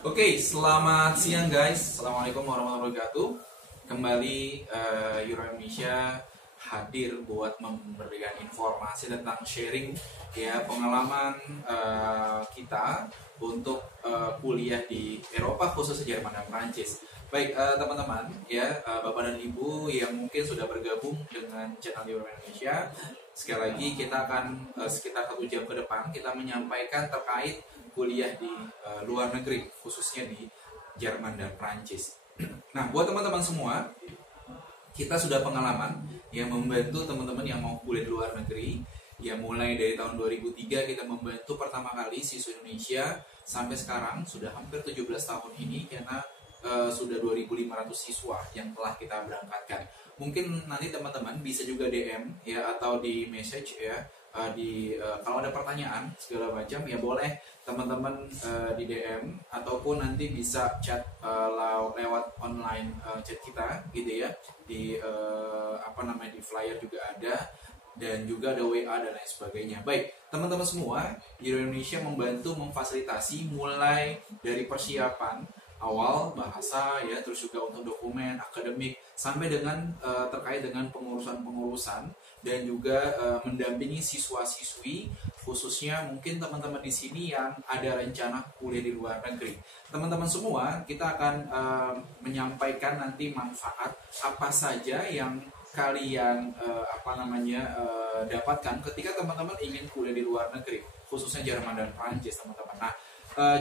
Oke, selamat siang guys. Assalamualaikum warahmatullahi wabarakatuh. Kembali Euro Indonesia hadir buat memberikan informasi tentang sharing ya pengalaman kita untuk kuliah di Eropa khususnya Jerman dan Prancis. Baik teman-teman ya Bapak dan Ibu yang mungkin sudah bergabung dengan channel Euro Indonesia. Sekali lagi kita akan sekitar 1 jam ke depan kita menyampaikan terkait kuliah di luar negeri, khususnya di Jerman dan Prancis. Nah, buat teman-teman semua, kita sudah pengalaman yang membantu teman-teman yang mau kuliah di luar negeri. Ya, mulai dari tahun 2003 kita membantu pertama kali siswa Indonesia sampai sekarang sudah hampir 17 tahun ini karena sudah 2.500 siswa yang telah kita berangkatkan. Mungkin nanti teman-teman bisa juga DM ya atau di message ya kalau ada pertanyaan segala macam ya boleh teman-teman di DM ataupun nanti bisa chat lewat online chat kita gitu ya di di flyer juga ada dan juga ada WA dan lain sebagainya. Baik, teman-teman semua, Euro Indonesia membantu memfasilitasi mulai dari persiapan awal bahasa ya, terus juga untuk dokumen akademik sampai dengan terkait dengan pengurusan-pengurusan dan juga mendampingi siswa-siswi khususnya mungkin teman-teman di sini yang ada rencana kuliah di luar negeri. Teman-teman semua, kita akan menyampaikan nanti manfaat apa saja yang kalian dapatkan ketika teman-teman ingin kuliah di luar negeri, khususnya Jerman dan Prancis, teman-teman. Nah,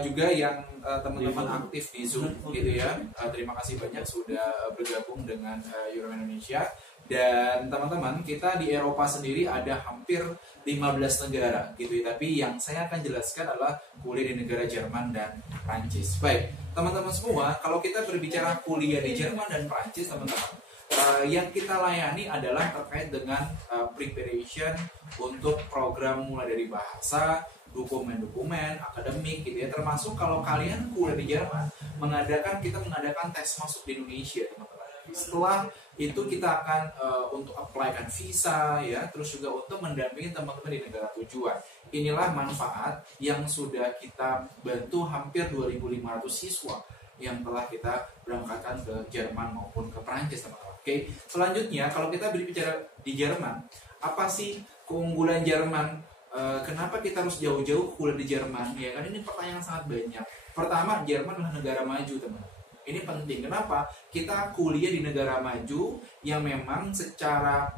juga yang teman-teman aktif di Zoom gitu ya. Terima kasih banyak sudah bergabung dengan Euro Indonesia. Dan teman-teman, kita di Eropa sendiri ada hampir 15 negara gitu ya. Tapi yang saya akan jelaskan adalah kuliah di negara Jerman dan Prancis. Baik, teman-teman semua, kalau kita berbicara kuliah di Jerman dan Prancis, teman-teman, yang kita layani adalah terkait dengan preparation untuk program mulai dari bahasa, dokumen-dokumen akademik gitu ya, termasuk kalau kalian kuliah di Jerman kita mengadakan tes masuk di Indonesia, teman-teman. Setelah itu kita akan untuk apply-kan visa ya, terus juga untuk mendampingi teman-teman di negara tujuan. Inilah manfaat yang sudah kita bantu hampir 2.500 siswa yang telah kita berangkatkan ke Jerman maupun ke Prancis, teman-teman. Oke, selanjutnya kalau kita berbicara di Jerman, apa sih keunggulan Jerman? Kenapa kita harus jauh-jauh kuliah di Jerman? Ya kan ini pertanyaan sangat banyak. Pertama, Jerman adalah negara maju, teman-teman. Ini penting. Kenapa? Kita kuliah di negara maju yang memang secara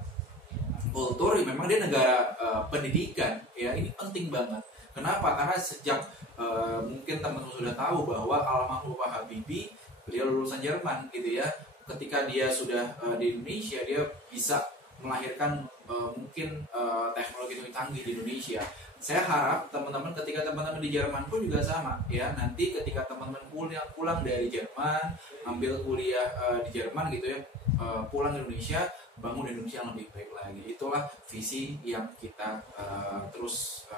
kultur memang dia negara pendidikan. Ya, ini penting banget. Kenapa? Karena sejak mungkin teman-teman sudah tahu bahwa almarhum Pak Habibie beliau lulusan Jerman gitu ya. Ketika dia sudah di Indonesia, dia bisa melahirkan mungkin teknologi canggih di Indonesia. Saya harap teman-teman ketika teman-teman di Jerman pun juga sama ya. Nanti ketika teman-teman pulang dari Jerman, ambil kuliah di Jerman gitu ya, pulang ke Indonesia, bangun Indonesia yang lebih baik lagi. Itulah visi yang kita terus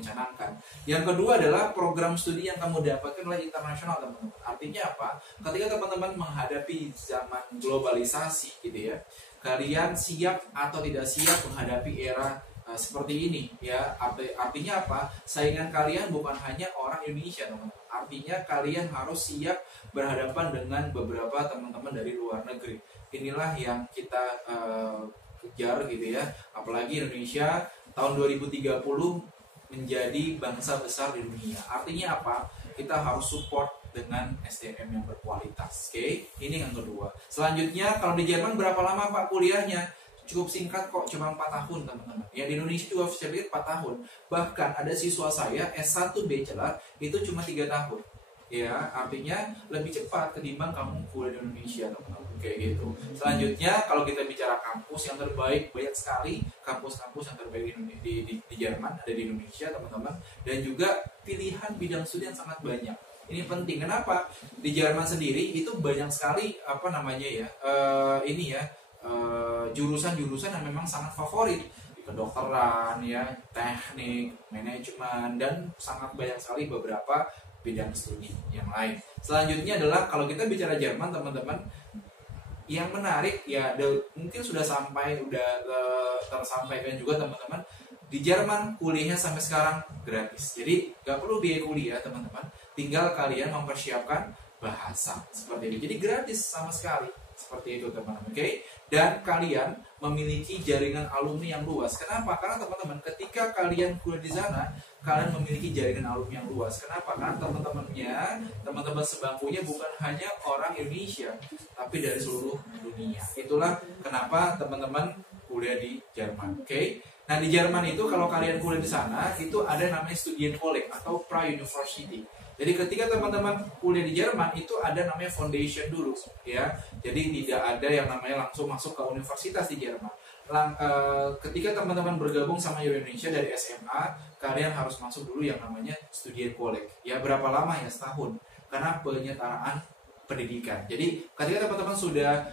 canangkan. Yang kedua adalah program studi yang kamu dapatkan oleh internasional, teman-teman. Artinya apa? Ketika teman-teman menghadapi zaman globalisasi gitu ya, kalian siap atau tidak siap menghadapi era seperti ini ya. Artinya apa? Saingan kalian bukan hanya orang Indonesia, teman-teman. Artinya kalian harus siap berhadapan dengan beberapa teman-teman dari luar negeri. Inilah yang kita kejar gitu ya. Apalagi Indonesia tahun 2030 menjadi bangsa besar di dunia. Artinya apa? Kita harus support dengan SDM yang berkualitas. Oke, ini yang kedua. Selanjutnya, kalau di Jerman berapa lama Pak kuliahnya? Cukup singkat kok, cuma 4 tahun, teman-teman. Ya, di Indonesia juga saya lihat 4 tahun. Bahkan ada siswa saya S1 Bachelor itu cuma 3 tahun. Ya, artinya lebih cepat ketimbang kamu kuliah di Indonesia, teman-teman. Kayak gitu. Selanjutnya, kalau kita bicara kampus yang terbaik, banyak sekali kampus-kampus yang terbaik di Jerman, ada di Indonesia, teman-teman. Dan juga pilihan bidang studi yang sangat banyak. Ini penting. Kenapa? Di Jerman sendiri itu banyak sekali jurusan-jurusan yang memang sangat favorit, kedokteran ya, teknik, manajemen, dan sangat banyak sekali beberapa bidang studi yang lain. Selanjutnya adalah kalau kita bicara Jerman, teman-teman, yang menarik ya mungkin sudah tersampaikan juga, teman-teman, Di Jerman kuliahnya sampai sekarang gratis. Jadi nggak perlu biaya kuliah teman-teman. Tinggal kalian mempersiapkan bahasa seperti itu. Jadi gratis sama sekali seperti itu teman-teman. Oke? Dan kalian memiliki jaringan alumni yang luas. Kenapa? Karena teman-teman ketika kalian kuliah di sana, kalian memiliki jaringan alumni yang luas. Kenapa? Karena teman-teman sebangkunya bukan hanya orang Indonesia, tapi dari seluruh dunia. Itulah kenapa teman-teman kuliah di Jerman. Oke? Nah di Jerman itu kalau kalian kuliah di sana itu ada namanya Studienkolleg atau Pra-University. Jadi ketika teman-teman kuliah di Jerman itu ada namanya foundation dulu, ya. Jadi tidak ada yang namanya langsung masuk ke universitas di Jerman. Ketika teman-teman bergabung sama Indonesia dari SMA, kalian harus masuk dulu yang namanya Studienkolleg. Ya berapa lama ya? Setahun. Karena penyetaraan pendidikan. Jadi ketika teman-teman sudah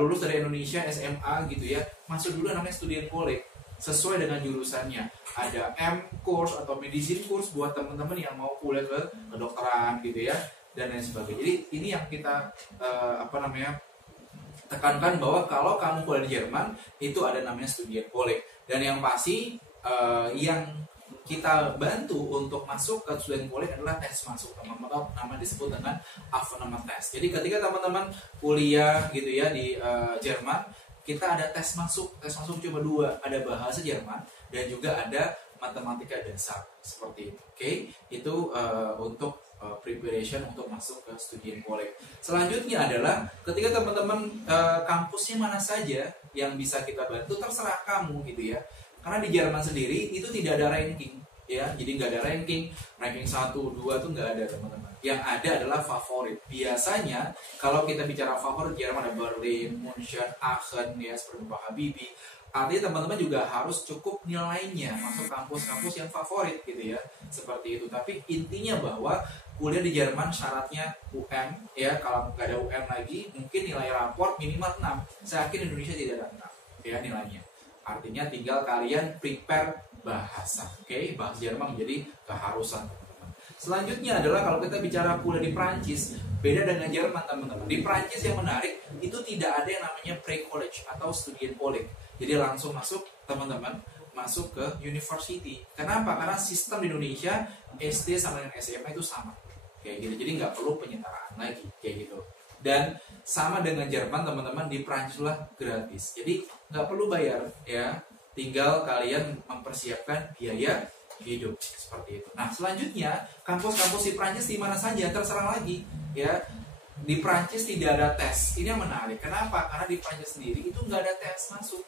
lulus dari Indonesia SMA gitu ya, masuk dulu namanya Studienkolleg sesuai dengan jurusannya. Ada M-course atau medicine course buat teman-teman yang mau kuliah ke kedokteran gitu ya, dan lain sebagainya. Jadi ini yang kita tekankan bahwa kalau kamu kuliah di Jerman itu ada namanya Studienkolleg. Dan yang pasti yang kita bantu untuk masuk ke Studienkolleg adalah tes masuk, teman-teman. Nama disebut dengan Aufnahmetest. Jadi ketika teman-teman kuliah gitu ya di Jerman, kita ada tes masuk cuma 2, ada bahasa Jerman dan juga ada matematika dasar seperti itu. Oke, itu untuk preparation untuk masuk ke Studienkolleg. Selanjutnya adalah ketika teman-teman kampusnya mana saja yang bisa kita bantu, terserah kamu gitu ya. Karena di Jerman sendiri itu tidak ada ranking ya, jadi nggak ada ranking 1, 2 tuh nggak ada teman-teman. Yang ada adalah favorit. Biasanya kalau kita bicara favorit Jerman ada Berlin, München, Aachen ya seperti Pak Habibie. Artinya teman-teman juga harus cukup nilainya masuk kampus-kampus yang favorit gitu ya, seperti itu. Tapi intinya bahwa kuliah di Jerman syaratnya UM ya, kalau nggak ada UM lagi mungkin nilai raport minimal 6. Saya yakin Indonesia tidak ada 6 ya nilainya. Artinya tinggal kalian prepare bahasa. Oke, bahasa Jerman menjadi keharusan teman-teman. Selanjutnya adalah kalau kita bicara kuliah di Prancis, beda dengan Jerman teman-teman. Di Prancis yang menarik itu tidak ada yang namanya pre-college atau Studienkolleg. Jadi langsung masuk teman-teman, masuk ke university. Kenapa? Karena sistem di Indonesia SD sama dengan SMA itu sama. Kayak gitu. Jadi nggak perlu penyetaraan lagi kayak gitu. Dan sama dengan Jerman teman-teman, di Prancis lah gratis. Jadi nggak perlu bayar ya. Tinggal kalian mempersiapkan biaya hidup seperti itu. Nah selanjutnya kampus-kampus di Prancis di mana saja terserah lagi ya. Di Prancis tidak ada tes. Ini yang menarik. Kenapa? Karena di Prancis sendiri itu nggak ada tes masuk.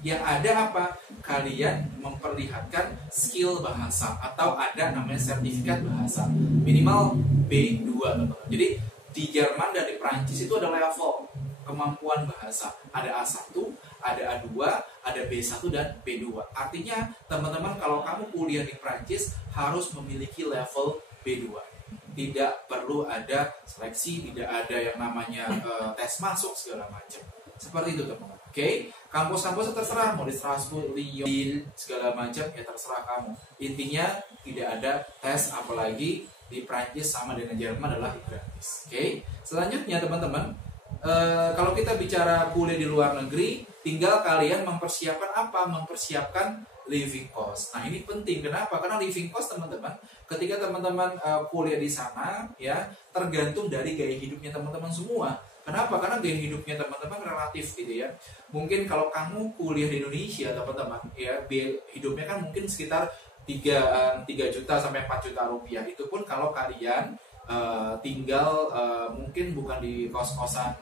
Yang ada apa? Kalian memperlihatkan skill bahasa atau ada namanya sertifikat bahasa minimal B2 teman-teman. Jadi di Jerman dan di Prancis itu ada level kemampuan bahasa. Ada A1, ada A2, ada B1 dan B2. Artinya teman-teman kalau kamu kuliah di Prancis harus memiliki level B2. Tidak perlu ada seleksi, tidak ada yang namanya tes masuk segala macam. Seperti itu teman-teman. Oke, kampus-kampus terserah mau di Strasbourg, Lyon, segala macam ya terserah kamu. Intinya tidak ada tes, apalagi di Prancis sama dengan Jerman adalah gratis. Oke, selanjutnya teman-teman. Kalau kita bicara kuliah di luar negeri, tinggal kalian mempersiapkan apa? Mempersiapkan living cost. Nah ini penting. Kenapa? Karena living cost teman-teman, ketika teman-teman kuliah di sana, ya tergantung dari gaya hidupnya teman-teman semua. Kenapa? Karena gaya hidupnya teman-teman relatif gitu ya. Mungkin kalau kamu kuliah di Indonesia teman-teman, ya biaya hidupnya kan mungkin sekitar 3 juta sampai 4 juta rupiah. Itu pun kalau kalian tinggal mungkin bukan di kos-kosan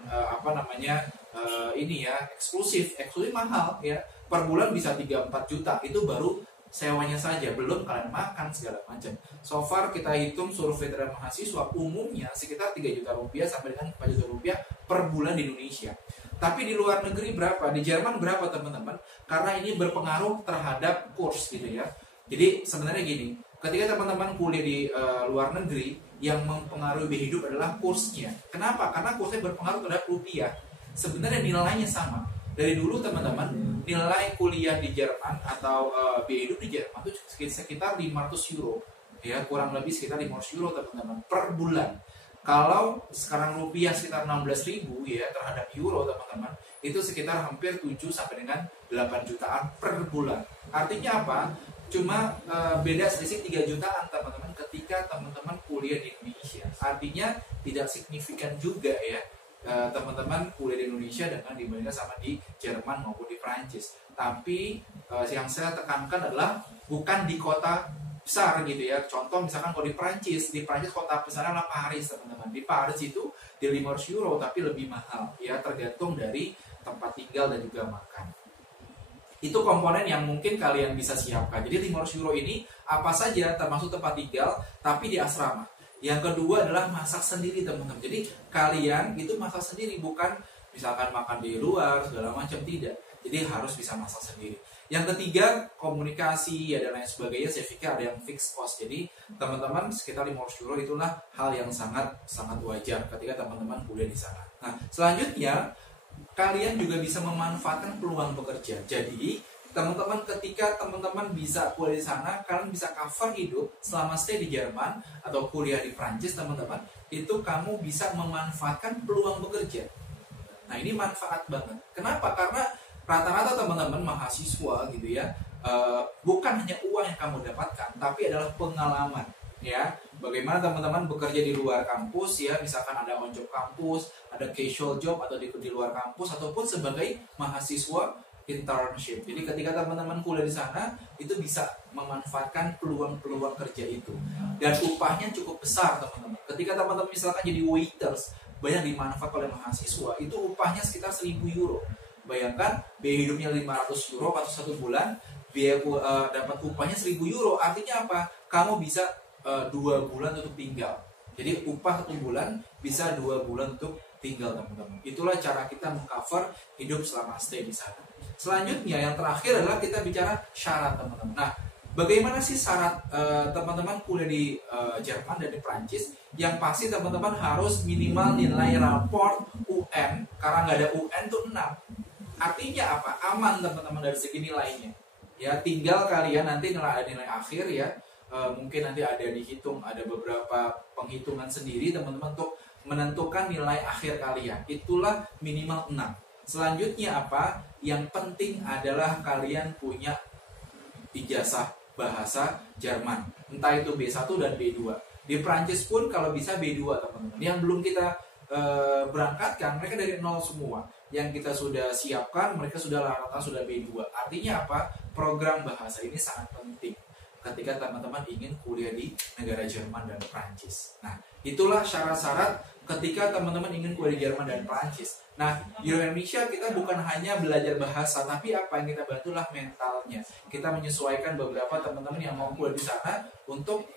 ini ya eksklusif mahal ya, per bulan bisa 3-4 juta, itu baru sewanya saja, belum kalian makan segala macam. So far kita hitung survei terhadap mahasiswa umumnya sekitar 3 juta rupiah sampai dengan 4 juta rupiah per bulan di Indonesia. Tapi di luar negeri berapa? Di Jerman berapa teman-teman? Karena ini berpengaruh terhadap kurs gitu ya. Jadi sebenarnya gini, ketika teman-teman kuliah di luar negeri, yang mempengaruhi biaya hidup adalah kursnya. Kenapa? Karena kursnya berpengaruh terhadap rupiah. Sebenarnya nilainya sama. Dari dulu teman-teman, nilai kuliah di Jerman atau biaya hidup di Jerman itu sekitar 500 euro. Ya, kurang lebih sekitar 500 euro teman-teman per bulan. Kalau sekarang rupiah sekitar 16.000 ya terhadap euro teman-teman, itu sekitar hampir 7 sampai dengan 8 jutaan per bulan. Artinya apa? Cuma beda selisih 3 jutaan teman-teman ketika teman-teman kuliah di Indonesia. Artinya tidak signifikan juga ya teman-teman kuliah di Indonesia dengan dibandingkan sama di Jerman maupun di Prancis. Tapi yang saya tekankan adalah bukan di kota besar gitu ya. Contoh misalkan kalau di Prancis kota besarnya adalah Paris teman-teman. Di Paris itu di 500 euro tapi lebih mahal ya, tergantung dari tempat tinggal dan juga makan. Itu komponen yang mungkin kalian bisa siapkan. Jadi 500 euro ini apa saja termasuk tempat tinggal tapi di asrama. Yang kedua adalah masak sendiri teman-teman. Jadi kalian itu masak sendiri, bukan misalkan makan di luar segala macam, tidak. Jadi harus bisa masak sendiri. Yang ketiga, komunikasi ya dan lain sebagainya, saya pikir ada yang fixed cost. Jadi teman-teman sekitar 500 euro itulah hal yang sangat wajar ketika teman-teman kuliah di sana. Nah, selanjutnya kalian juga bisa memanfaatkan peluang bekerja. Jadi teman-teman ketika teman-teman bisa kuliah di sana, kalian bisa cover hidup selama stay di Jerman atau kuliah di Prancis teman-teman, itu kamu bisa memanfaatkan peluang bekerja. Nah, ini manfaat banget. Kenapa? Karena rata-rata teman-teman mahasiswa gitu ya, bukan hanya uang yang kamu dapatkan, tapi adalah pengalaman ya. Bagaimana teman-teman bekerja di luar kampus ya, misalkan ada on job kampus, ada casual job atau di luar kampus, ataupun sebagai mahasiswa internship. Jadi ketika teman-teman kuliah di sana itu bisa memanfaatkan peluang-peluang kerja itu, dan upahnya cukup besar teman-teman. Ketika teman-teman misalkan jadi waiters, banyak dimanfaatkan oleh mahasiswa, itu upahnya sekitar 1.000 euro. Bayangkan biaya hidupnya 500 euro atau 1 bulan, biaya dapat upahnya 1.000 euro. Artinya apa? Kamu bisa 2 bulan untuk tinggal. Jadi upah 1 bulan bisa 2 bulan untuk tinggal teman-teman. Itulah cara kita mengcover hidup selama stay di sana. Selanjutnya yang terakhir adalah kita bicara syarat teman-teman. Nah, bagaimana sih syarat teman-teman kuliah di Jerman dan di Prancis? Yang pasti teman-teman harus minimal nilai raport UN. Karena nggak ada UN tuh 6. Artinya apa? Aman teman-teman dari segi nilainya. Ya, tinggal kalian nanti nilai akhir ya. Mungkin nanti ada dihitung, ada beberapa penghitungan sendiri teman-teman untuk menentukan nilai akhir kalian. Itulah minimal 6. Selanjutnya apa? Yang penting adalah kalian punya ijazah bahasa Jerman. Entah itu B1 dan B2. Di Prancis pun kalau bisa B2 teman-teman. Yang belum kita berangkatkan, mereka dari nol semua. Yang kita sudah siapkan, mereka sudah rata-rata sudah B2. Artinya apa? Program bahasa ini sangat penting ketika teman-teman ingin kuliah di negara Jerman dan Prancis. Nah, itulah syarat-syarat ketika teman-teman ingin kuliah di Jerman dan Prancis. Nah, di Indonesia kita bukan hanya belajar bahasa, tapi apa yang kita bantulah mentalnya. Kita menyesuaikan beberapa teman-teman yang mau kuliah di sana untuk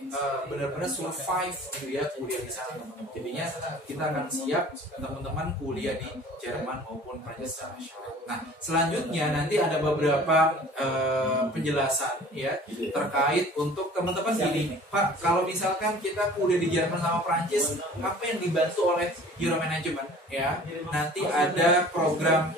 benar-benar survive gitu ya, kuliah di sana teman-teman. Jadinya kita akan siap teman-teman kuliah di Jerman maupun Prancis secara syarat. Nah, selanjutnya nanti ada beberapa penjelasan ya terkait untuk teman-teman gini, Pak, kalau misalkan kita kuliah di Jerman sama Prancis, apa yang dibantu oleh Euro Management ya? Nanti ada program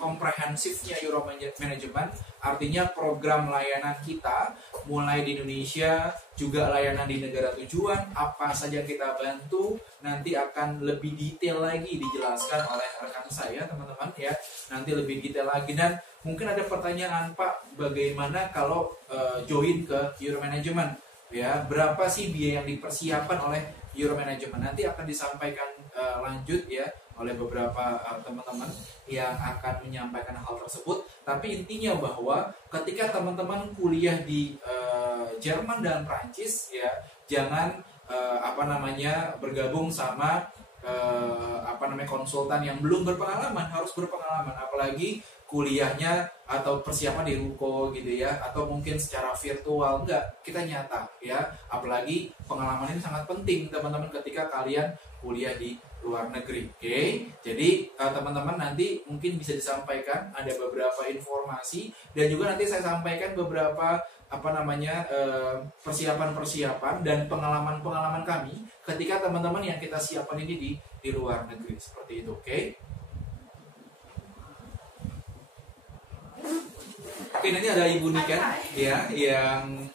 komprehensifnya Euro Management, artinya program layanan kita mulai di Indonesia, juga layanan di negara tujuan, apa saja kita bantu, nanti akan lebih detail lagi dijelaskan oleh rekan saya teman-teman ya, nanti lebih detail lagi. Dan mungkin ada pertanyaan, Pak, bagaimana kalau join ke Euro Management ya, berapa sih biaya yang dipersiapkan oleh Euro Management? Nanti akan disampaikan lanjut ya oleh beberapa teman-teman yang akan menyampaikan hal tersebut. Tapi intinya bahwa ketika teman-teman kuliah di Jerman dan Prancis ya, jangan bergabung sama konsultan yang belum berpengalaman. Harus berpengalaman, apalagi kuliahnya atau persiapan di ruko gitu ya, atau mungkin secara virtual. Enggak, kita nyata ya, apalagi pengalaman ini sangat penting teman-teman ketika kalian kuliah di luar negeri. Oke, jadi teman-teman nanti mungkin bisa disampaikan ada beberapa informasi, dan juga nanti saya sampaikan beberapa persiapan-persiapan dan pengalaman-pengalaman kami ketika teman-teman yang kita siapkan ini di luar negeri, seperti itu. Oke. Oke, nanti ada Ibu Niken ya yang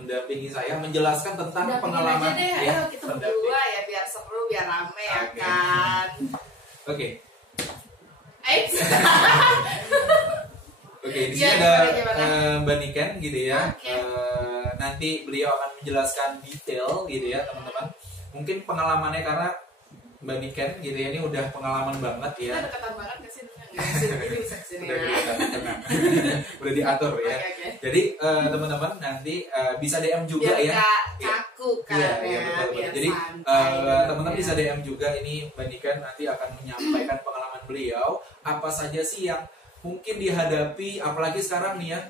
mendampingi saya menjelaskan tentang Dampingin pengalaman aja deh, ya. ayo kita berdua ya biar seru, biar rame ya Oke. kan. Oke. Eits. Oke, di Ya, sini ada gimana? Mbak Niken gitu ya. Oke. Nanti beliau akan menjelaskan detail gitu ya teman-teman. Mungkin pengalamannya karena Mbak Niken gitu ya, ini udah pengalaman banget ya. Kita dekatan banget gak sih? Nggak sih, ini bisa kesini Udah ya. kelihatan, udah diatur ya. Oke. Jadi teman-teman nanti bisa DM juga Biar ya. nggak Iya. kaku kan Iya, ya, iya, betul, betul. biar Jadi santai. teman-teman bisa DM juga, ini Mbak Niken nanti akan menyampaikan pengalaman beliau apa saja sih yang mungkin dihadapi, apalagi sekarang nih ya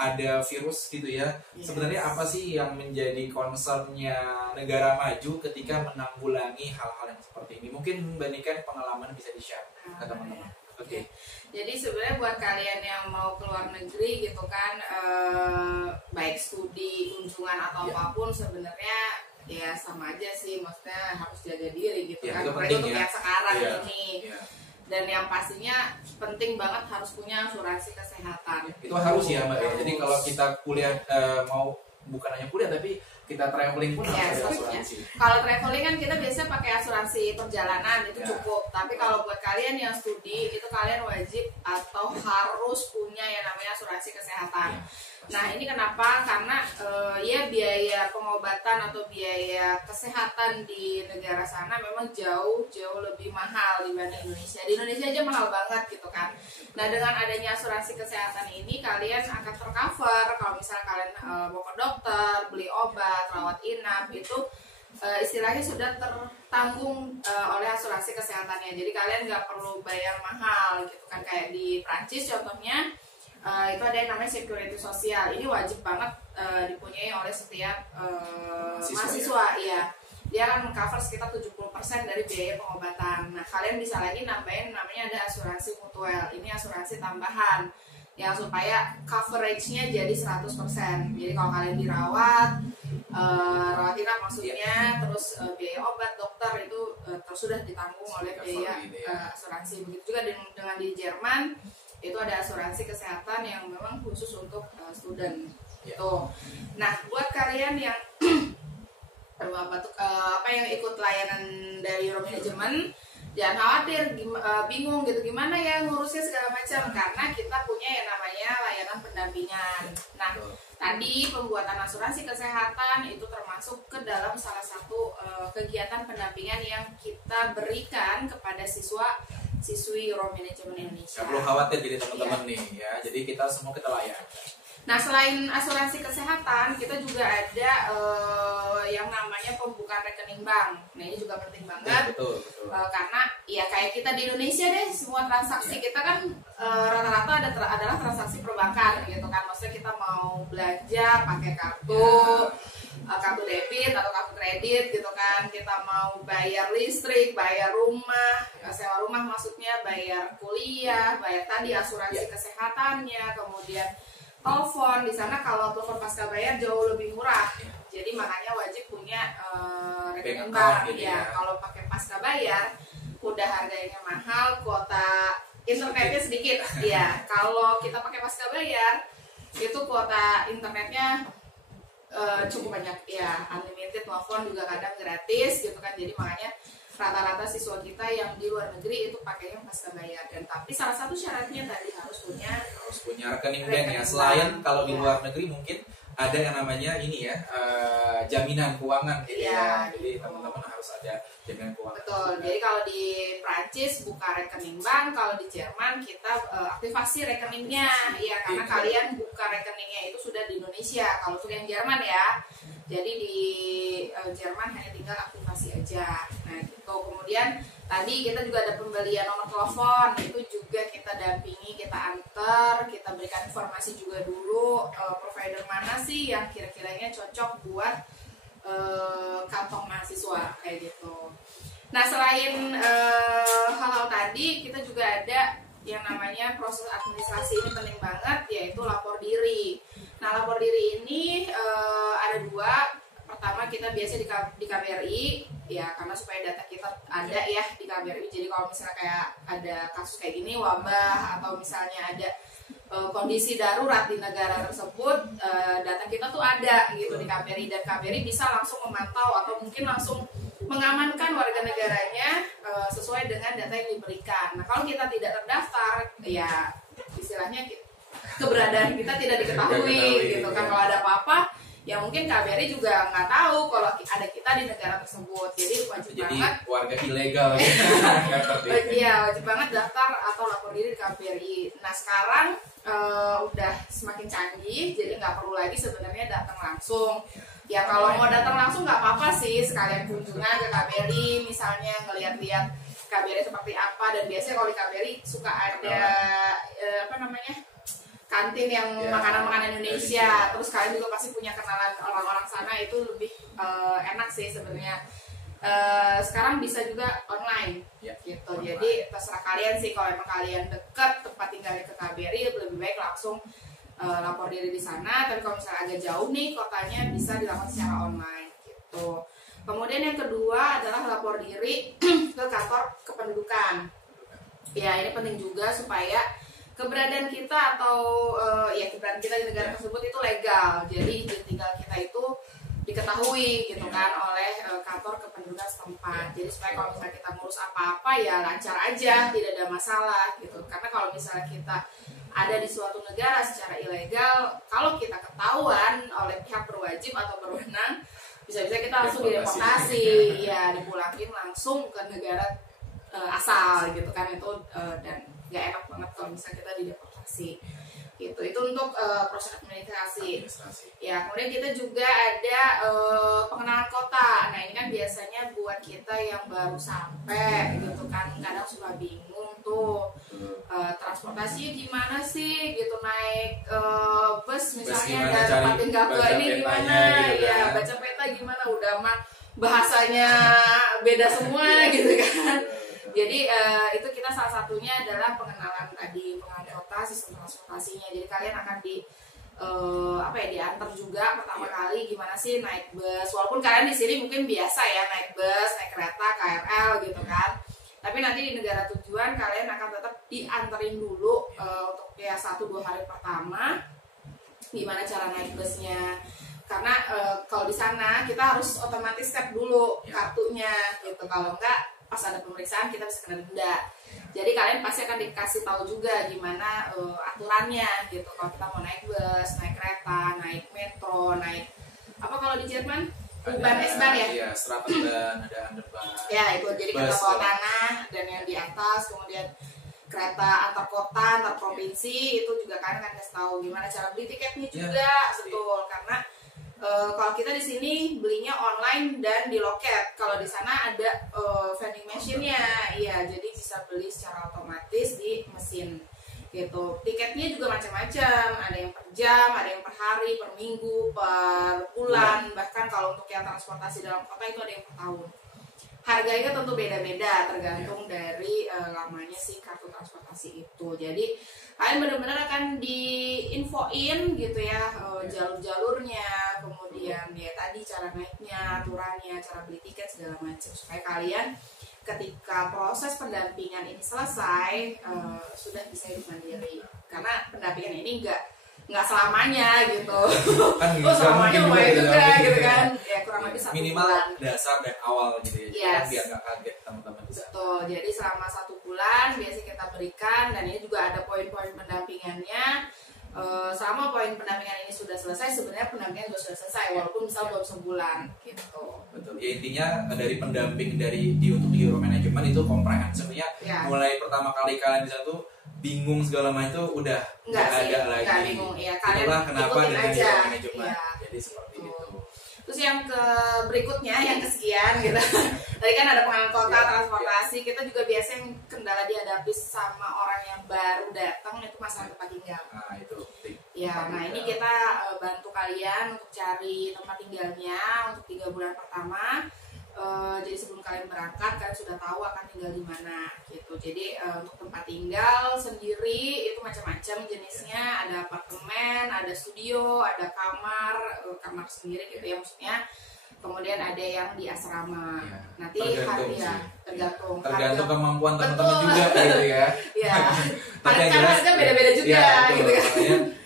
ada virus gitu ya. Yes. Sebenarnya apa sih yang menjadi concernnya negara maju ketika menanggulangi hal-hal yang seperti ini? Mungkin Mbak Niken pengalaman bisa di-share ke teman-teman. Oke. Jadi sebenarnya buat kalian yang mau keluar negeri gitu kan, baik studi, kunjungan atau Ya. apapun sebenarnya ya sama aja sih, maksudnya harus jaga diri gitu Ya, kan. itu Apalagi penting untuk ya. yang sekarang Iya. ini. Iya. Dan yang pastinya penting banget harus punya asuransi kesehatan. Itu harus ya Mbak ya. Jadi Harus. kalau kita kuliah mau bukan hanya kuliah tapi kita traveling pun Ya, harus ada sebenarnya. asuransi. Kalau traveling kan kita biasanya pakai asuransi perjalanan itu Ya. cukup. Tapi kalau buat kalian yang studi itu kalian wajib atau harus punya yang namanya asuransi kesehatan. Ya. Nah ini kenapa? Karena ya biaya pengobatan atau biaya kesehatan di negara sana memang jauh lebih mahal dibanding Indonesia. Di Indonesia aja mahal banget gitu kan. Nah dengan adanya asuransi kesehatan ini kalian akan tercover kalau misalnya kalian mau ke dokter, beli obat, rawat inap itu istilahnya sudah tertanggung oleh asuransi kesehatannya. Jadi kalian nggak perlu bayar mahal gitu kan, kayak di Prancis contohnya. Itu ada yang namanya security sosial. Ini wajib banget dipunyai oleh setiap mahasiswa ya. Dia akan mengcover sekitar 70% dari biaya pengobatan. Nah, kalian bisa lagi nambahin namanya ada asuransi mutual. Ini asuransi tambahan yang supaya coverage-nya jadi 100%. Jadi kalau kalian dirawat, rawat inap maksudnya, terus biaya obat dokter itu terus sudah ditanggung oleh biaya asuransi. Begitu juga dengan di Jerman itu ada asuransi kesehatan yang memang khusus untuk student gitu. Nah buat kalian yang apa yang ikut layanan dari Euro Management, jangan khawatir bingung gitu gimana ya ngurusnya segala macam, karena kita punya yang namanya layanan pendampingan. Nah tadi pembuatan asuransi kesehatan itu termasuk ke dalam salah satu kegiatan pendampingan yang kita berikan kepada siswi Euro Management Indonesia. Gak perlu khawatir jadi teman-teman nih ya. Jadi kita semua kita layan. Nah selain asuransi kesehatan kita juga ada yang namanya pembukaan rekening bank. Nah ini juga penting banget. Ya, betul. Karena ya kayak kita di Indonesia deh, semua transaksi kita kan rata-rata adalah transaksi perbankan gitu kan. Maksudnya kita mau belanja pakai kartu debit atau kartu kredit gitu kan, kita mau bayar listrik, bayar rumah, sewa rumah maksudnya, bayar kuliah, bayar tadi asuransi kesehatannya, kemudian telepon. Di sana kalau telepon pasca bayar jauh lebih murah, jadi makanya wajib punya rekening bank ya. Kalau pakai pasca bayar udah harganya mahal, kuota internetnya sedikit ya. Kalau kita pakai pasca bayar itu kuota internetnya cukup banyak ya, unlimited, telepon juga kadang gratis gitu kan. Jadi makanya rata-rata siswa kita yang di luar negeri itu pakainya pasca bayar. Dan tapi salah satu syaratnya tadi harus punya rekening bank ya. Selain kalau di luar negeri mungkin ada yang namanya ini ya, jaminan keuangan gitu ya. Jadi teman-teman harus ada jaminan keuangan. Betul. Jadi kalau di Prancis buka rekening bank, kalau di Jerman kita aktivasi rekeningnya ya, karena kalian buka rekeningnya itu sudah di Indonesia. Kalau untuk yang Jerman ya. Jadi di Jerman hanya tinggal aktivasi aja. Nah, gitu. Kemudian tadi kita juga ada pembelian nomor telepon, itu juga kita dampingi, kita antar, kita berikan informasi juga dulu provider mana sih yang kira-kiranya cocok buat kantong mahasiswa kayak gitu. Nah, selain hal-hal tadi, kita juga ada yang namanya proses administrasi. Ini penting banget, yaitu lapor diri. Nah, lapor diri ini ada dua. Pertama kita biasa di KBRI ya, karena supaya data kita ada ya di KBRI. Jadi kalau misalnya kayak ada kasus kayak gini, wabah, atau misalnya ada kondisi darurat di negara tersebut, data kita tuh ada gitu di KBRI, dan KBRI bisa langsung memantau atau mungkin langsung mengamankan warga negaranya sesuai dengan data yang diberikan. Nah kalau kita tidak terdaftar, ya istilahnya keberadaan kita tidak diketahui gitu kan. Kalau ada apa-apa, ya mungkin KBRI juga nggak tahu kalau ada kita di negara tersebut. Jadi wajib banget warga ilegal. Iya, wajib banget daftar atau lapor diri di KBRI. Nah sekarang udah semakin canggih, jadi nggak perlu lagi sebenarnya datang langsung. Ya kalau mau datang langsung nggak apa-apa sih, sekalian kunjungan ke KBRI, misalnya ngeliat-liat KBRI seperti apa. Dan biasanya kalau di KBRI suka ada kantin yang makanan-makanan Indonesia. Terus kalian juga pasti punya kenalan orang-orang sana, itu lebih enak sih sebenarnya. Sekarang bisa juga online gitu. Jadi terserah kalian sih, kalau emang kalian dekat tempat tinggalnya ke KBRI, lebih baik langsung lapor diri di sana. Tapi kalau misalnya agak jauh nih kotanya, bisa dilakukan secara online gitu. Kemudian yang kedua adalah lapor diri ke kantor kependudukan. Ya ini penting juga supaya keberadaan kita atau keberadaan kita di negara tersebut itu legal. Jadi izin tinggal kita itu diketahui gitu kan oleh kantor kependudukan setempat. Jadi supaya kalau misalnya kita ngurus apa-apa ya lancar aja, tidak ada masalah gitu. Karena kalau misalnya kita ada di suatu negara secara ilegal, kalau kita ketahuan oleh pihak berwajib atau berwenang, bisa-bisa kita langsung dideportasi, ya dipulangin langsung ke negara asal gitu kan. Itu dan nggak enak banget kalau misalnya kita dideportasi gitu. Itu untuk proses administrasi. Ya kemudian kita juga ada pengenalan kota. Nah ini kan biasanya buat kita yang baru sampai gitu kan, kadang suka bingung tuh transportasinya gimana sih gitu, naik bus misalnya dari tempat tinggal ke ini gimana gitu ya, baca peta gimana, udah mah bahasanya beda semua gitu kan. Jadi itu kita salah satunya adalah pengenalan tadi, pengenalan kota, sistem transportasinya. Jadi kalian akan diantar juga pertama kali gimana sih naik bus. Walaupun kalian di sini mungkin biasa ya naik bus, naik kereta, KRL gitu kan. Tapi nanti di negara tujuan kalian akan tetap dianterin dulu untuk ya 1-2 hari pertama gimana cara naik busnya. Karena kalau di sana kita harus otomatis tap dulu kartunya gitu. Kalau enggak pas ada pemeriksaan kita bisa kena denda. Jadi kalian pasti akan dikasih tahu juga gimana aturannya gitu. Kalau kita mau naik bus, naik kereta, naik metro, naik apa kalau di Jerman? U-Bahn, S-Bahn ya? Iya, Straßenbahn, ada Underbahn. Ya itu, jadi kereta bawah tanah dan yang di atas, kemudian kereta antar kota, antar provinsi, itu juga kalian akan kasih tahu gimana cara beli tiketnya juga, betul. Karena kalau kita di sini belinya online dan di loket. Kalau di sana ada vending machine-nya, iya, jadi bisa beli secara otomatis di mesin gitu. Tiketnya juga macam-macam, ada yang per jam, ada yang per hari, per minggu, per bulan, bahkan kalau untuk yang transportasi dalam kota itu ada yang per tahun. Harganya tentu beda-beda tergantung dari lamanya si kartu transportasi itu. Jadi kalian benar-benar akan diinfoin gitu ya, jalur-jalurnya, kemudian ya tadi cara naiknya, aturannya, cara beli tiket segala macam, supaya kalian ketika proses pendampingan ini selesai sudah bisa hidup mandiri. Karena pendampingan ini nggak selamanya gitu. Kan selamanya lumayan juga gitu kan. Ya kurang lebih 1 minimal bulan. dasar dan awal gitu ya. Yes. Biar nggak kaget teman-teman di sana. Betul. Jadi selama 1 bulan biasanya kita berikan, dan ini juga ada poin-poin pendampingannya. Selama poin pendampingan ini sudah selesai, sebenarnya pendampingan juga sudah selesai walaupun misal belum sebulan gitu. Betul. Ya intinya dari pendamping untuk di Euro Management itu komprehensif ya. Mulai pertama kali kalian di sana tuh bingung segala macam itu udah nggak ada lagi. Nggak bingung. Ya, kalian itulah kenapa dengan aja. Euro Management. Ya. Jadi seperti itu. Terus yang berikutnya yang kesekian gitu. Tadi kan ada pengenalan kota, transportasi. Kita juga biasa yang kendala dihadapi sama orang yang baru datang itu masalah tempat tinggal. Nah itu penting. Ya, nah ini kita bantu kalian untuk cari tempat tinggalnya untuk 3 bulan pertama. Jadi sebelum kalian berangkat kalian sudah tahu akan tinggal di mana gitu. Jadi untuk tempat tinggal sendiri itu macam-macam jenisnya, ada apartemen, ada studio, ada kamar sendiri gitu ya maksudnya. kemudian ada yang di asrama. Ya, Nanti tergantung ya, tergantung kemampuan teman-teman Betul. juga gitu ya. Ya. Tapi yang Karena jelas harga beda-beda juga ya, betul. gitu kan.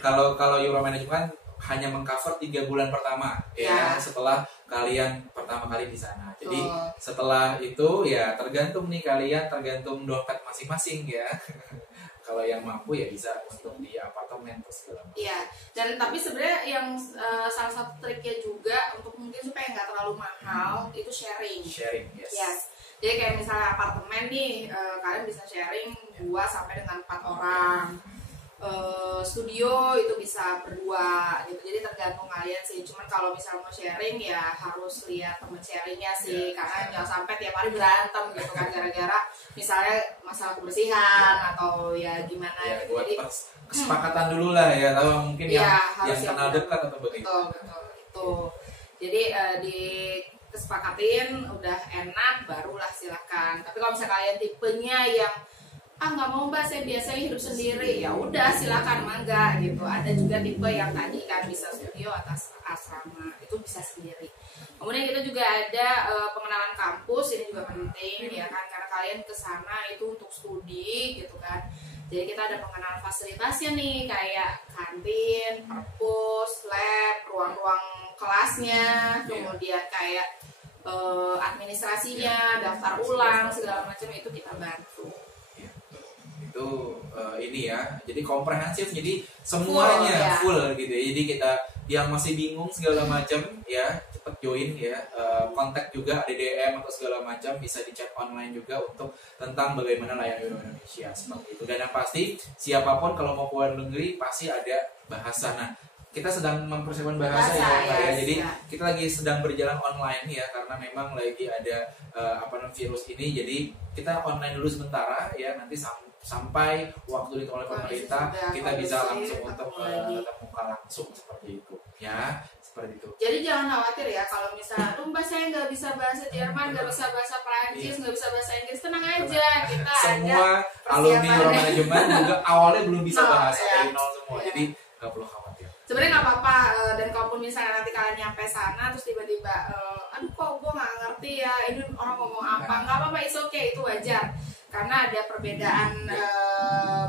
Makanya kalau Euro Management kan hanya mengcover 3 bulan pertama ya, setelah kalian pertama kali di sana. Jadi setelah itu ya tergantung nih kalian, tergantung dompet masing-masing ya. Kalau yang mampu ya bisa untuk di apartemen terus segala macam. Iya, dan tapi sebenarnya yang salah satu triknya juga untuk mungkin supaya nggak terlalu mahal itu sharing. Sharing, yes. Yes. Jadi kayak misalnya apartemen nih, kalian bisa sharing 2 sampai dengan 4 orang. Studio itu bisa berdua gitu, jadi tergantung kalian sih. Cuman kalau misalnya mau sharing ya harus lihat temen sharingnya sih, karena jangan sampai tiap hari berantem gitu kan gara-gara misalnya masalah kebersihan atau ya gimana Ya, gitu. buat Jadi kesepakatan dulu lah ya, tahu mungkin yang kenal yang dekat atau begitu. betul itu. Jadi di kesepakatin udah enak barulah silakan. Tapi kalau misalnya kalian tipenya yang nggak mau mbak, saya biasanya hidup sendiri, ya udah silakan mangga gitu. Ada juga tipe yang tadi kan bisa studio atas asrama, itu bisa sendiri. Kemudian kita juga ada pengenalan kampus, ini juga penting ya kan, karena kalian kesana itu untuk studi gitu kan. Jadi kita ada pengenalan fasilitasnya nih, kayak kantin, perpus, lab, ruang-ruang kelasnya, kemudian kayak administrasinya, daftar ulang segala macam itu kita bantu. Itu ini ya, jadi komprehensif, jadi semuanya full gitu ya. Jadi kita yang masih bingung segala macam ya cepet join ya, kontak juga ada DM atau segala macam, bisa di chat online juga untuk tentang bagaimana layanan Euro Indonesia seperti itu. Dan yang pasti siapapun kalau mau ke luar negeri pasti ada bahasa. Nah, kita sedang mempersiapkan bahasa ya Pak ya. Jadi kita lagi sedang berjalan online ya, karena memang lagi ada virus ini. Jadi kita online dulu sementara ya, nanti sampai waktu oleh pemerintah kita bisa langsung untuk tatap muka langsung seperti itu ya, seperti itu. Jadi jangan khawatir ya kalau misalnya mbak saya nggak bisa bahasa Jerman, nggak bisa bahasa Perancis, nggak bisa bahasa Inggris, tenang aja, kita semua alumni Euro Management juga awalnya belum bisa bahasa dari nol semua, jadi nggak perlu khawatir. Sebenarnya nggak apa-apa, dan kalaupun misalnya nanti kalian nyampe sana terus tiba-tiba aduh kok gue nggak ngerti ya ini orang ngomong apa, nggak apa-apa, it's okay, itu wajar. Karena ada perbedaan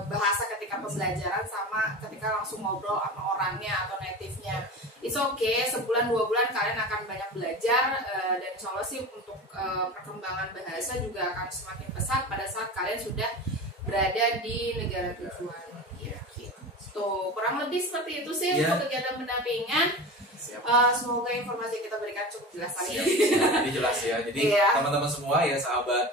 bahasa ketika pembelajaran sama ketika langsung ngobrol sama orangnya atau native-nya. It's okay, sebulan 2 bulan kalian akan banyak belajar, dan insya Allah sih untuk perkembangan bahasa juga akan semakin pesat pada saat kalian sudah berada di negara tujuan. Ya, gitu. Kurang lebih seperti itu sih untuk kegiatan pendampingan. Semoga informasi yang kita berikan cukup jelas tadi. Jadi jelas ya. Jadi teman-teman semua ya, sahabat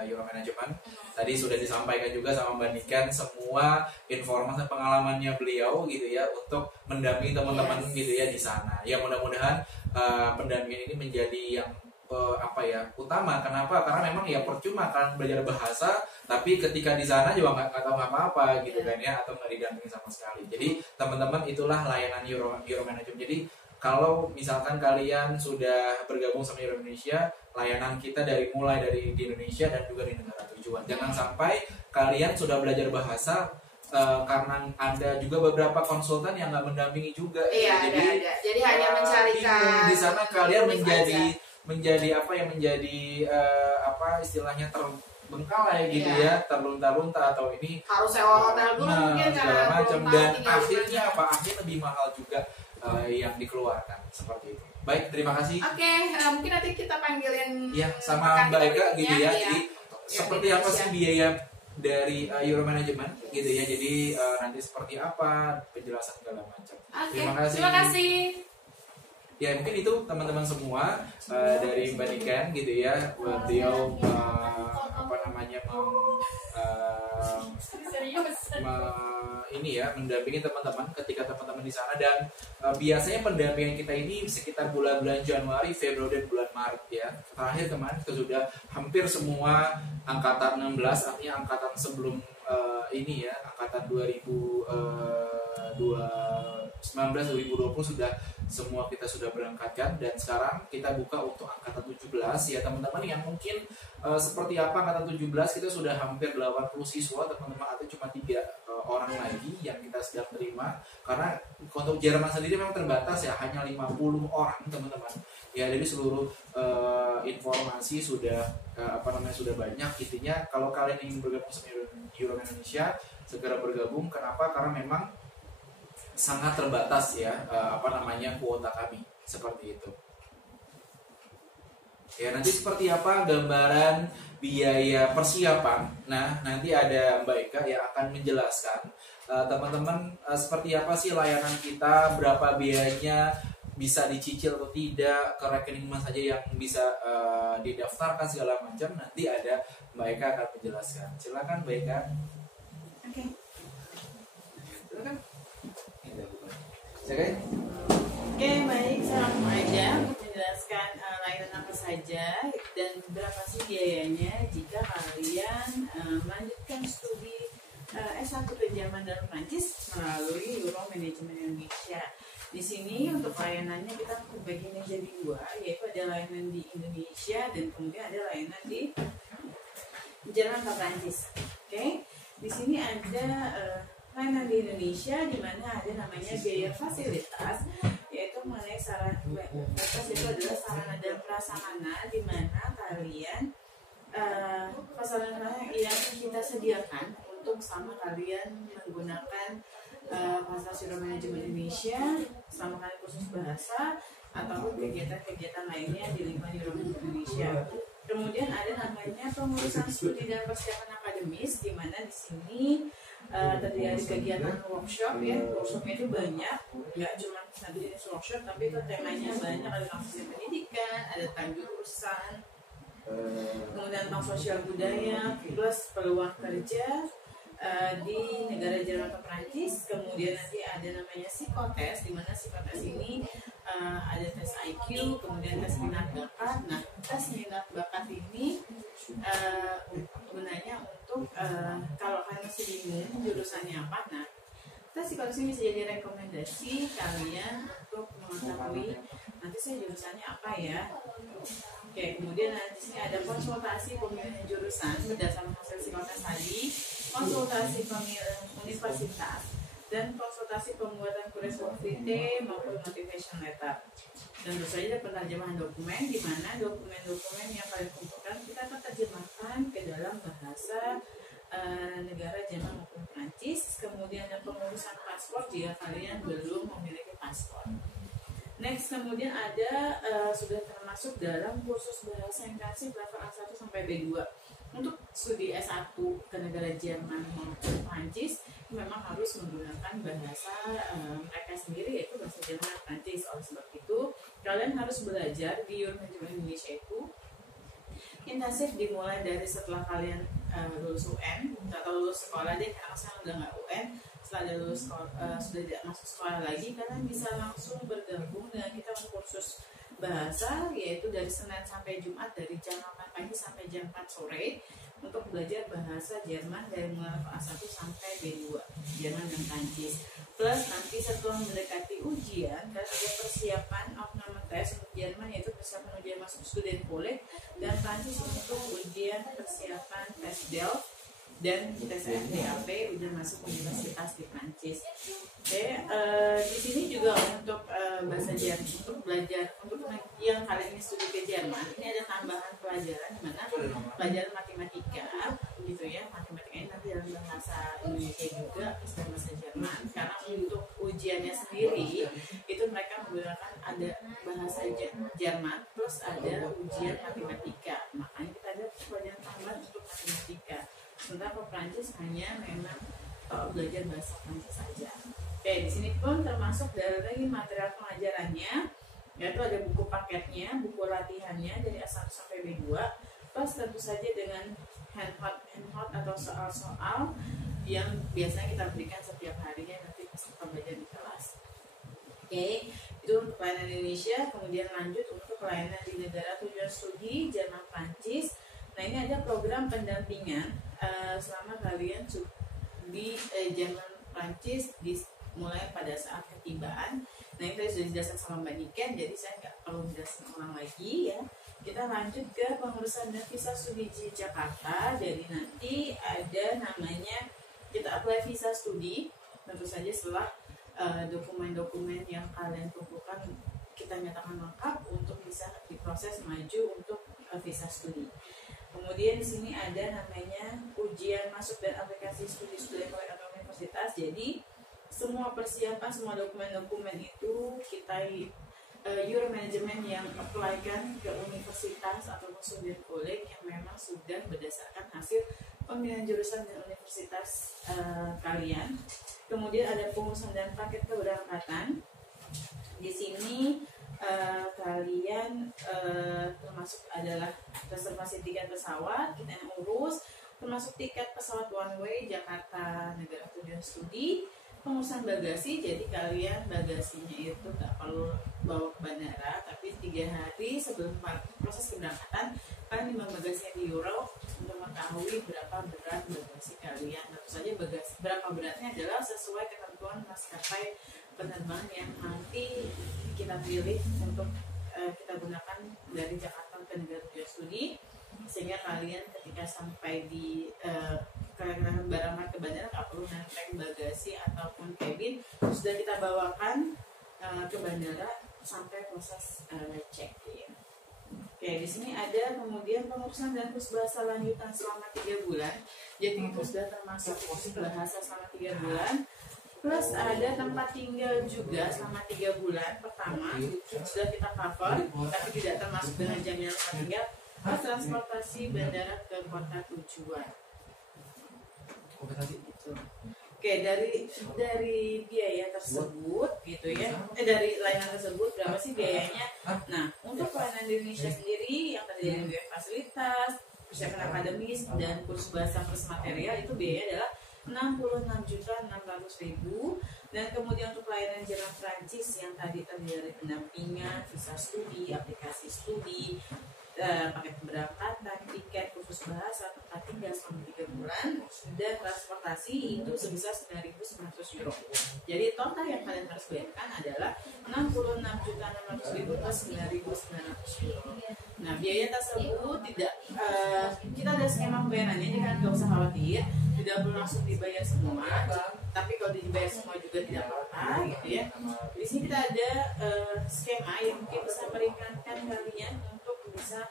Euro Management, tadi sudah disampaikan juga sama Mbak Niken semua informasi pengalamannya beliau gitu ya untuk mendampingi teman-teman gitu ya di sana. Ya mudah-mudahan pendampingan ini menjadi yang utama. Kenapa? Karena memang ya percuma kan belajar bahasa tapi ketika di sana juga nggak tahu apa-apa gitu kan ya, atau nggak didampingi sama sekali. Jadi teman-teman, itulah layanan Euro Management. Jadi kalau misalkan kalian sudah bergabung sama Euro Indonesia, layanan kita mulai dari di Indonesia dan juga di negara tujuan. Jangan sampai kalian sudah belajar bahasa karena ada juga beberapa konsultan yang nggak mendampingi juga. Jadi hanya mencarikan di sana kalian menjadi istilahnya terbengkalai gitu ya, terlunta-lunta, atau ini harus sewa hotel dulu mungkin segala macam, dan akhirnya akhirnya lebih mahal juga yang dikeluarkan seperti itu. Baik, terima kasih. Oke, mungkin nanti kita panggilin sama Mbak Eka gitu ya. Jadi seperti apa sih biaya dari Euro Management gitu ya. Jadi nanti seperti apa penjelasan segala macam. Terima kasih. Ya mungkin itu teman-teman semua dari Mbak Niken gitu ya, beliau mendampingi teman-teman ketika teman-teman di sana. Dan biasanya pendampingan kita ini sekitar bulan-bulan Januari, Februari, dan bulan Maret ya. Terakhir kemarin kita sudah hampir semua angkatan 16, artinya angkatan sebelum angkatan 2019-2020 semua kita sudah berangkatkan, dan sekarang kita buka untuk angkatan 17 ya teman-teman, yang mungkin seperti apa angkatan 17, kita sudah hampir 80 siswa teman-teman, atau cuma 3 orang lagi yang kita sedang terima, karena untuk Jerman sendiri memang terbatas ya, hanya 50 orang teman-teman ya. Jadi seluruh informasi sudah sudah banyak. Intinya kalau kalian ingin bergabung sama Euroman Indonesia, segera bergabung. Kenapa? Karena memang sangat terbatas ya kuota kami seperti itu. Ya, nanti seperti apa gambaran biaya persiapan? Nah, nanti ada Mbak Eka yang akan menjelaskan teman-teman seperti apa sih layanan kita, berapa biayanya, bisa dicicil atau tidak, ke rekening mana saja yang bisa didaftarkan segala macam. Nanti ada Mbak Eka akan menjelaskan. Silakan Mbak Eka. Oke. Silakan. Oke, baik, saya langsung aja untuk menjelaskan layanan apa saja dan berapa sih biayanya jika kalian melanjutkan studi S1 ke Jerman dan Prancis melalui Euro Management Indonesia. Di sini untuk layanannya kita membagi menjadi dua, yaitu ada layanan di Indonesia dan kemudian ada layanan di Jerman dan Prancis. Oke, di sini ada layanan di Indonesia di mana ada namanya biaya fasilitas, yaitu mengenai fasilitas itu adalah sarana dan prasarana di mana kalian fasilitas yang kita sediakan untuk sama kalian menggunakan fasilitas Euro Management Indonesia selama kalian kursus bahasa ataupun kegiatan-kegiatan lainnya di lingkungan Euro Management Indonesia. Kemudian ada namanya pengurusan studi dan persiapan akademis, di mana di sini terdiri dari kegiatan workshop ya. Workshopnya itu banyak, nggak cuma satu jenis workshop, tapi itu temanya banyak, ada tentang sistem pendidikan, ada tentang jurusan, kemudian tentang sosial budaya, plus peluang kerja di negara Jerman atau Prancis. Kemudian nanti ada namanya psikotes, di mana psikotes ini ada tes IQ, kemudian tes minat bakat. Nah, tes minat bakat ini gunanya untuk kalau kalian masih bingung jurusannya apa, nah tes psikotes ini bisa jadi rekomendasi kalian untuk mengetahui nanti saya jurusannya apa ya. Oke, kemudian nanti sini ada konsultasi pemilihan jurusan berdasarkan hasil psikotes tadi, konsultasi pemilihan universitas, dan konsultasi pembuatan curriculum vitae maupun motivation letter. Dan tentu saja ada penerjemahan dokumen, di mana dokumen-dokumen yang kalian kumpulkan kita akan terjemahkan ke dalam bahasa negara Jerman maupun Prancis. Kemudian ada pengurusan paspor jika kalian belum memiliki paspor. Next, kemudian ada sudah termasuk dalam kursus bahasa intensif level A1 sampai B2. Untuk studi S1 ke negara Jerman maupun Prancis memang harus menggunakan bahasa mereka sendiri, yaitu bahasa Jerman dan Prancis. Oleh sebab itu, kalian harus belajar di Euro Management Indonesia itu intensif dimulai dari setelah kalian lulus UN atau lulus sekolah deh, karena sekarang udah nggak UN. Setelah ada lulus sudah tidak masuk sekolah lagi, kalian bisa langsung bergabung dengan kita untuk kursus bahasa, yaitu dari Senin sampai Jumat dari jam 8 pagi sampai jam 4 sore untuk belajar bahasa Jerman dari mulai A1 sampai B2 Jerman dan Prancis. Plus nanti setelah mendekati ujian dan ada persiapan opname tes untuk Jerman, yaitu persiapan ujian masuk student college, dan Prancis untuk ujian persiapan tes DELF dan tes FDAP udah masuk universitas di Prancis. Oke, di sini juga untuk bahasa Jerman, untuk belajar untuk yang kalian ini studi ke Jerman, ini ada tambahan pelajaran di mana pelajaran matematika gitu ya. Matematika ini nanti dalam bahasa Indonesia juga dan bahasa Jerman, karena untuk ujiannya sendiri itu mereka menggunakan ada bahasa Jerman plus ada ujian matematika, makanya kita ada pelajaran tambahan untuk matematika. Sementara ke Prancis hanya memang belajar bahasa Prancis saja. Oke, di sini pun termasuk dari material pengajarannya, yaitu ada buku paketnya, buku latihannya dari A1 sampai B2, plus tentu saja dengan handout atau soal-soal yang biasanya kita berikan setiap harinya nanti peserta belajar di kelas. Oke, itu untuk pelayanan Indonesia. Kemudian lanjut untuk pelayanan di negara tujuan studi Jerman Prancis. Nah, ini ada program pendampingan selama kalian di Jerman Prancis mulai pada saat ketibaan. Nah, ini sudah dijelaskan sama Mbak Niken, jadi saya nggak perlu menjelaskan ulang lagi ya. Kita lanjut ke pengurusan dan visa studi di Jakarta. Jadi nanti ada namanya kita apply visa studi, tentu saja setelah dokumen-dokumen yang kalian kumpulkan kita nyatakan lengkap untuk bisa diproses maju untuk visa studi. Kemudian di sini ada namanya ujian masuk dan aplikasi studi atau universitas. Jadi semua persiapan, semua dokumen-dokumen itu kita your management yang apply-kan ke universitas atau studi college yang memang sudah berdasarkan hasil pemilihan jurusan dan universitas kalian. Kemudian ada pengurusan dan paket keberangkatan. Di sini kalian termasuk adalah reservasi tiket pesawat kita yang urus, termasuk tiket pesawat one way Jakarta negara tujuan studi, pengurusan bagasi. Jadi kalian bagasinya itu tak perlu bawa ke bandara, tapi 3 hari sebelum proses keberangkatan kalian nimbang bagasinya di Euro untuk mengetahui berapa berat bagasi kalian. Tentu saja bagasi berapa beratnya adalah sesuai ketentuan maskapai penerbangan yang nanti kita pilih untuk kita gunakan dari Jakarta ke negara tujuan studi, sehingga kalian ketika sampai di kalian barang ke bandara tak perlu nenteng bagasi ataupun cabin, sudah kita bawakan ke bandara sampai proses check in. Oke, di sini ada kemudian pengurusan dan kurs bahasa lanjutan selama 3 bulan. Jadi itu sudah termasuk kurs bahasa selama 3 bulan. Plus ada tempat tinggal juga selama 3 bulan pertama sudah kita cover, tapi tidak termasuk dengan jaminan tempat tinggal. Plus transportasi bandara ke kota tujuan. Gitu. Oke, dari biaya tersebut gitu ya, dari layanan tersebut berapa sih biayanya? Nah, untuk pelayanan di Indonesia sendiri yang terdiri dari fasilitas, persiapan akademis dan kurs bahasa plus material itu biaya adalah 66.600.000. Dan kemudian untuk pelayanan Jerman Prancis yang tadi dari pendampingan, visa studi, aplikasi studi, paket keberangkatan, tiket khusus bahasa, tempat tinggal selama 3 bulan, dan transportasi itu sebesar 9.900 euro. Jadi total yang kalian harus bayarkan adalah 66.600.000 plus 9.900 euro. Nah, biaya tersebut tidak kita ada skema pembayarannya, jadi kan nggak usah khawatir, tidak perlu langsung dibayar semua. Tapi kalau dibayar semua juga tidak apa-apa, gitu ya. Di sini kita ada skema yang mungkin bisa meringankan kalian untuk bisa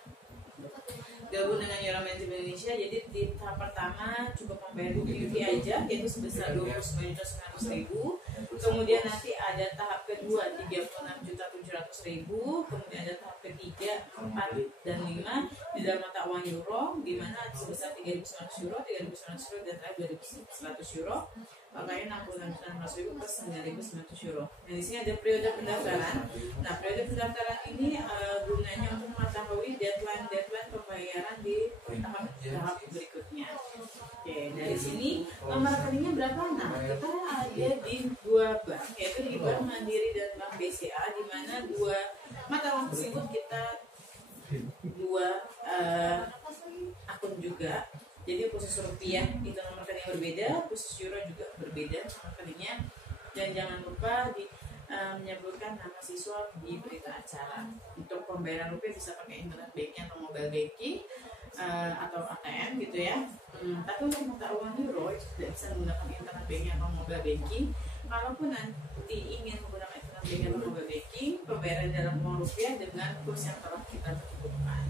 gabung dengan Euro Management Indonesia. Jadi di tahap pertama cukup membayar UV aja, yaitu sebesar 29.900.000. Kemudian nanti ada tahap kedua 36.700.000. Kemudian ada tahap ketiga 4 dan 5 di dalam mata uang euro, di mana sebesar 3.900 euro, 3.900 euro dan terakhir 2.100 euro. Makanya 66.600.000 plus 9.900 euro. Nah, di sini ada periode pendaftaran. Nah, periode pendaftaran ini gunanya untuk mengetahui deadline pembayaran di tahap berikutnya. Oke, dari sini nomor rekeningnya berapa? Nah, kita ada di 2 bank, yaitu di Bank Mandiri dan Bank BCA, di mana 2 mata uang tersebut kita 2 akun juga. Jadi khusus rupiah itu nomor rekening berbeda, khusus euro juga berbeda nomor rekeningnya. Dan jangan lupa menyebutkan nama siswa di berita acara. Untuk pembayaran rupiah bisa pakai internet banking atau mobile banking atau ATM gitu ya. Tapi untuk mata uang euro itu tidak bisa menggunakan internet banking atau mobile banking. Kalaupun nanti ingin menggunakan internet banking atau mobile banking, pembayaran dalam uang rupiah dengan kurs yang telah kita tentukan.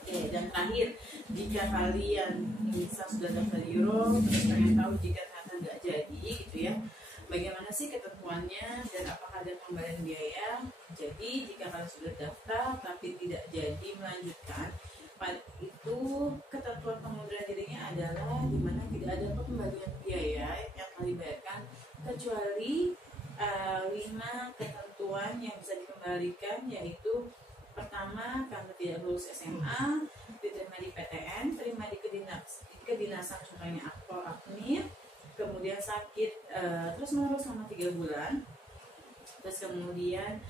Oke, dan terakhir, jika kalian bisa sudah daftar euro, terus pengen tahu jika ternyata nggak jadi gitu ya, bagaimana sih ketentuannya dan apakah ada pembayaran biaya? Jadi jika kalian sudah daftar tapi tidak jadi melanjutkan, itu ketentuan pengunduran dirinya adalah di mana tidak ada pembalian biaya yang kalian bayarkan kecuali 5 ketentuan yang bisa dikembalikan, yaitu pertama, karena tidak lulus SMA, diterima di PTN, terima di kedinasan contohnya akpol akmir, kemudian sakit terus menerus selama 3 bulan, terus kemudian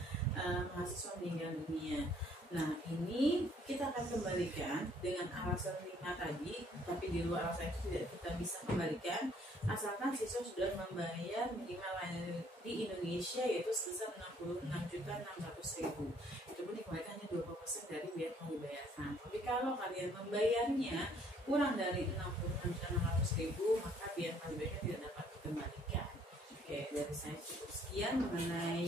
mahasiswa meninggal dunia. Nah, ini kita akan kembalikan dengan alasan 5 tadi, tapi di luar alasan itu tidak kita bisa kembalikan asalkan siswa sudah membayar minimal di Indonesia, yaitu sebesar 66.600.000. Itu pun dikembalikan hanya 20% dari biaya yang dibayarkan. Tapi kalau kalian membayarnya kurang dari 66.600.000, maka tapi yang paling banyak tidak dapat dikembalikan. Oke, dari saya cukup sekian mengenai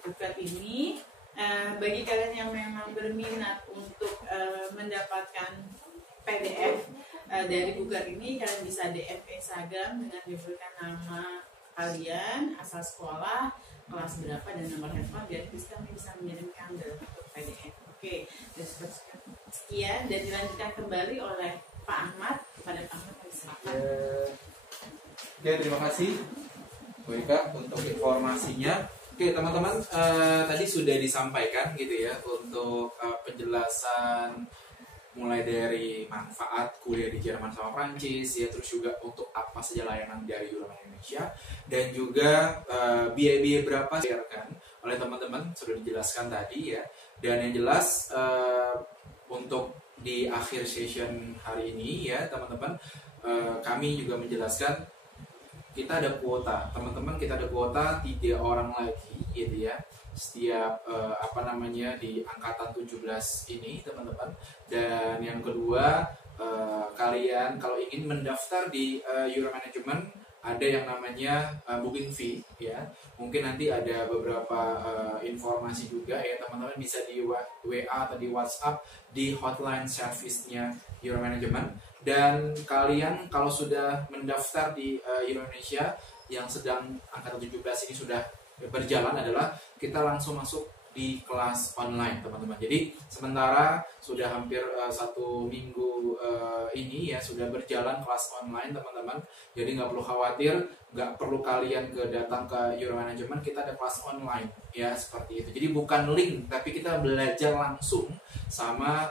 Bukar ini. Bagi kalian yang memang berminat untuk mendapatkan PDF dari Bukar ini, kalian bisa DM Instagram dengan diberikan nama kalian, asal sekolah, kelas berapa, dan nomor handphone, biar kami bisa mengirimkan dalam bentuk PDF. Oke, dan sekian, dan dilanjutkan kembali oleh Pak Ahmad. Kepada Pak Ahmad, silakan. Oke, terima kasih Bu Ika untuk informasinya. Oke teman-teman, tadi sudah disampaikan gitu ya untuk penjelasan mulai dari manfaat kuliah di Jerman sama Prancis ya, terus juga untuk apa saja layanan dari Euroman Indonesia, dan juga biaya-biaya berapa dibayarkan oleh teman-teman sudah dijelaskan tadi ya. Dan yang jelas untuk di akhir session hari ini ya teman-teman, kami juga menjelaskan kita ada kuota, teman-teman, kita ada kuota 3 orang lagi gitu ya setiap di angkatan 17 ini teman-teman. Dan yang kedua, kalian kalau ingin mendaftar di Euro Management ada yang namanya booking fee ya. Mungkin nanti ada beberapa informasi juga ya teman-teman, bisa di WA atau di WhatsApp di hotline service-nya Euro Management. Dan kalian kalau sudah mendaftar di Indonesia yang sedang angkatan 17 ini sudah berjalan, adalah kita langsung masuk di kelas online teman-teman. Jadi sementara sudah hampir 1 minggu ini ya sudah berjalan kelas online teman-teman. Jadi nggak perlu khawatir, nggak perlu kalian datang ke Euro Management, kita ada kelas online ya seperti itu. Jadi bukan link, tapi kita belajar langsung sama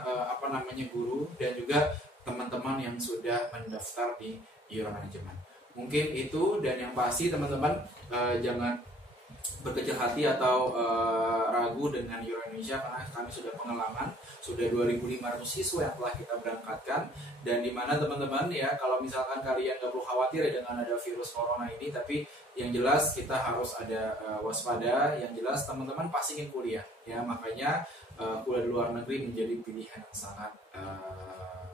guru dan juga teman-teman yang sudah mendaftar di Euro Management. Mungkin itu, dan yang pasti teman-teman jangan berkecil hati atau ragu dengan Euro Indonesia, karena kami sudah pengalaman, sudah 2.500 siswa yang telah kita berangkatkan. Dan dimana teman-teman ya, kalau misalkan kalian gak perlu khawatir ya dengan ada virus corona ini, tapi yang jelas kita harus ada waspada. Yang jelas teman-teman pasti ingin kuliah ya, makanya kuliah di luar negeri menjadi pilihan yang sangat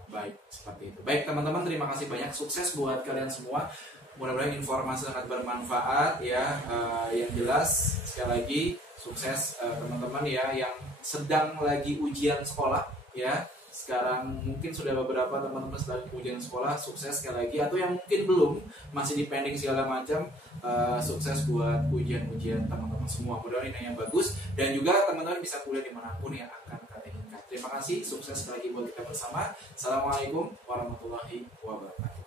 baik seperti itu. Baik teman-teman, terima kasih banyak, sukses buat kalian semua. Mudah-mudahan informasi sangat bermanfaat ya. Yang jelas sekali lagi sukses teman-teman ya yang sedang lagi ujian sekolah ya. Sekarang mungkin sudah beberapa teman-teman sedang ujian sekolah, sukses sekali lagi. Atau yang mungkin belum, masih di pending segala macam, sukses buat ujian-ujian teman-teman semua. Mudah-mudahan ini yang bagus, dan juga teman-teman bisa kuliah dimanapun yang akan kalian inginkan. Terima kasih, sukses sekali lagi buat kita bersama. Assalamualaikum warahmatullahi wabarakatuh.